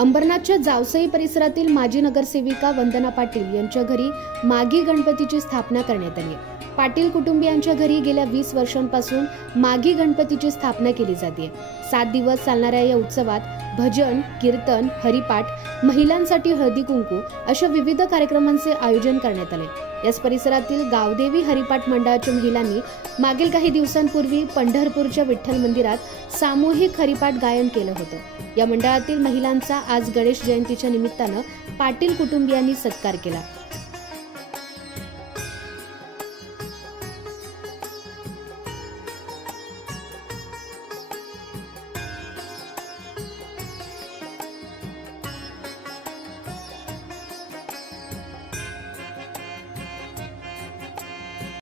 अंबरनाथच्या जावसई परिसरातील माजी नगरसेविका वंदना पाटील यांच्या घरी माघी गणपतीची स्थापना करण्यात आली आहे। पाटील कुटुंबियांच्या घरी गेल्या 20 वर्षांपासून माघी गणपतीची स्थापना केली जाते। 7 दिवस चालणाऱ्या या उत्सवात भजन, कीर्तन, हरिपाठ, महिलांसाठी हळदी कुंकू अशा विविध कार्यक्रमांचे आयोजन करण्यात आले। याच परिसरातील गावदेवी हरिपाठ मंडळाच्या महिलांनी मागील काही दिवसांपूर्वी पंढरपूरच्या विठ्ठल मंदिरात सामूहिक हरिपाठ गायन केलं होतं। या मंडळातील महिलांचा आज गणेश जयंतीच्या निमित्तानं पाटील कुटुंबियांनी सत्कार केला।